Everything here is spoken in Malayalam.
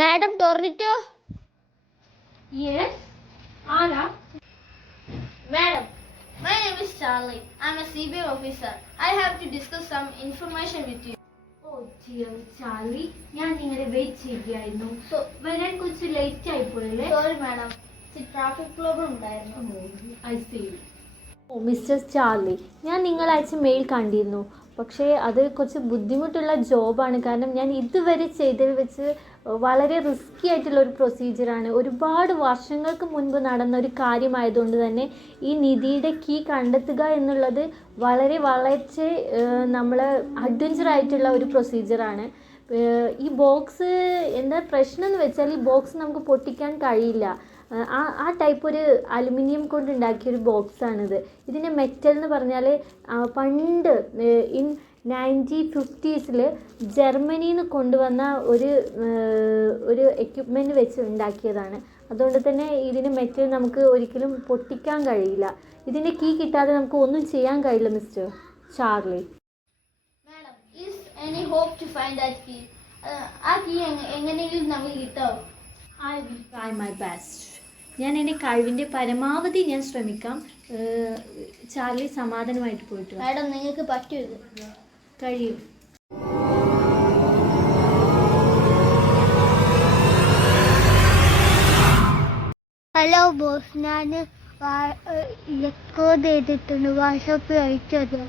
Madam Tornito? Yes? Anna? Madam, my name is Charlie. I'm a CBI officer. I have to discuss some information with you. Oh dear, Charlie. ഞാൻ നിങ്ങളെ വെയിറ്റ് ചെയ്യുകയായിരുന്നു. വരാൻ കുറച്ച് ലേറ്റ് ആയിപ്പോയല്ലേ? Sorry, madam. ട്രാഫിക് പ്രോബ്ലം ഉണ്ടായിരുന്നു. I see. Oh mister Charlie, ഞാൻ നിങ്ങൾ അയച്ച മെയിൽ കണ്ടിരുന്നു. പക്ഷേ അത് കുറച്ച് ബുദ്ധിമുട്ടുള്ള ജോബാണ്. കാരണം ഞാൻ ഇതുവരെ ചെയ്തതിൽ വെച്ച് വളരെ റിസ്ക്കി ആയിട്ടുള്ള ഒരു പ്രൊസീജിയറാണ്. ഒരുപാട് വർഷങ്ങൾക്ക് മുൻപ് നടന്ന ഒരു കാര്യമായതുകൊണ്ട് തന്നെ ഈ നിധിയുടെ കീ കണ്ടെത്തുക എന്നുള്ളത് വളരെ വളരെ നമ്മൾ അഡ്വഞ്ചറായിട്ടുള്ള ഒരു പ്രൊസീജിയറാണ്. ഈ ബോക്സ് എന്താ പ്രശ്നം എന്ന് വെച്ചാൽ ഈ ബോക്സ് നമുക്ക് പൊട്ടിക്കാൻ കഴിയില്ല. ആ ടൈപ്പ് ഒരു അലുമിനിയം കൊണ്ട് ഉണ്ടാക്കിയൊരു ബോക്സാണിത്. ഇതിൻ്റെ മെറ്റൽ എന്ന് പറഞ്ഞാൽ പണ്ട് ഇൻ 1950s ജർമ്മനിയിൽ നിന്ന് കൊണ്ടുവന്ന ഒരു എക്യുപ്മെൻറ്റ് വെച്ച് ഉണ്ടാക്കിയതാണ്. അതുകൊണ്ട് തന്നെ ഇതിന് മെറ്റൽ നമുക്ക് ഒരിക്കലും പൊട്ടിക്കാൻ കഴിയില്ല. ഇതിൻ്റെ കീ കിട്ടാതെ നമുക്ക് ഒന്നും ചെയ്യാൻ കഴിയില്ല mister Charlie. Madam, is any hope to find that key? ആ കീ എങ്ങനെയെങ്കിലും നമുക്ക് കിട്ടാമോ? I will try my best. ഞാൻ എൻ്റെ കഴിവിൻ്റെ പരമാവധി ഞാൻ ശ്രമിക്കാം. ചാർലി സമാധാനമായിട്ട് പോയിട്ട് മാഡം നിങ്ങൾക്ക് പറ്റുമോ? ഇത് കഴിയും. ഹലോ ബോസ്, ഞാൻ റെക്കോർഡ് ചെയ്തിട്ടുണ്ട്, വാട്സാപ്പിൽ അയച്ചത്.